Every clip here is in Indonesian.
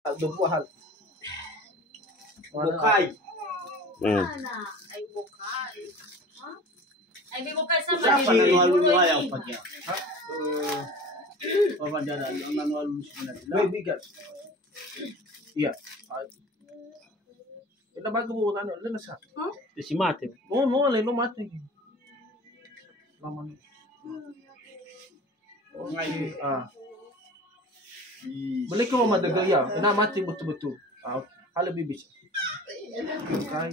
Dua buah hal. Bukai. Ay bukai. Ay may bukai sa Siapa Manila. nalu ayaw pa niya? Pabandara, ang nalu siya na. May bigat. Iya. Ito bago mo ano, ano sa? Si Mate. Oh, no, no mati. Laman. Oh, ngayon. Balik ko madagaya. Ina mati betul-betul. Hala bibis. Kai.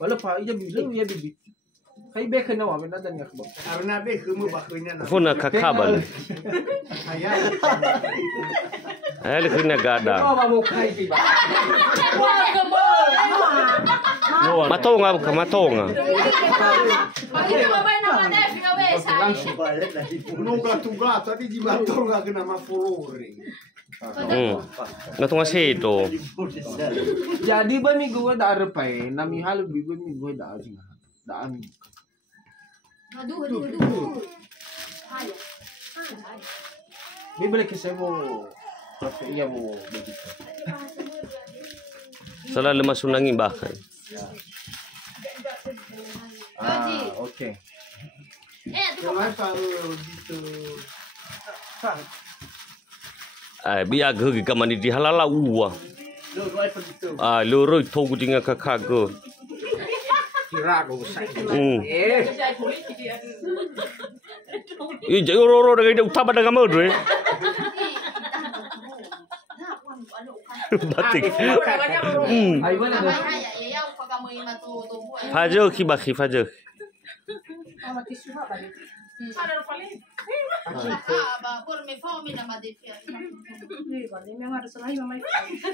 Wala pa, iya bibi. Kai beka na wa, nadan niya ko. Karena be kumu bakunya na. Funa kakabal. Ay, likuna gada. Ano mo kai diba? Matonga ka matonga. Bakit mo ba naman def ka wesa? Langsung. Nung gato-gato, di matonga ka na mafurore. Natunga sito. Jadi ba mi gua da arpay, nami halo bibi mi gua da asin. Daan. Aduh. Haya. Bibili kasi mo iya mo begitu. Salah lemas sunangin bahkan. Okay. Jangan taruh gitu. Ay, biar ge kamani di halala uwa. Lo ay pa dito. Loro togu dinga kakago. Kira ko sa. Roro daga utaba daga modre. Batik. Ay wala na. Fajo kibaki fajo.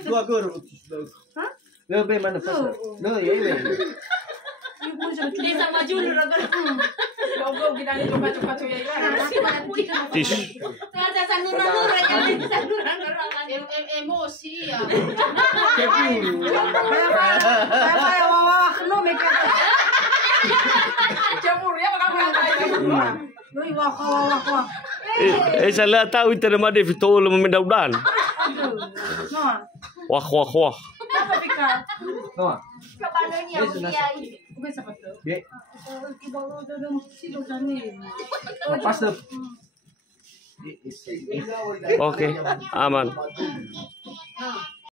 Dua guru. Lo be mana pas. Lo iya. Desa maju lu raga. Gogo gidani coba-coba ya. Tish. Ternyata sanura-nura yang emosi ya. Kaya wawa keno meka. Jamur ya bakal Lui wawa. Salah tahu terima de fitolo memendaudan. No. Wah. Apa pika? No. Kabalo niya umiya. Bukan siapa tu? Be. Kibalo dalam silo jani. Pas na. Oke, aman.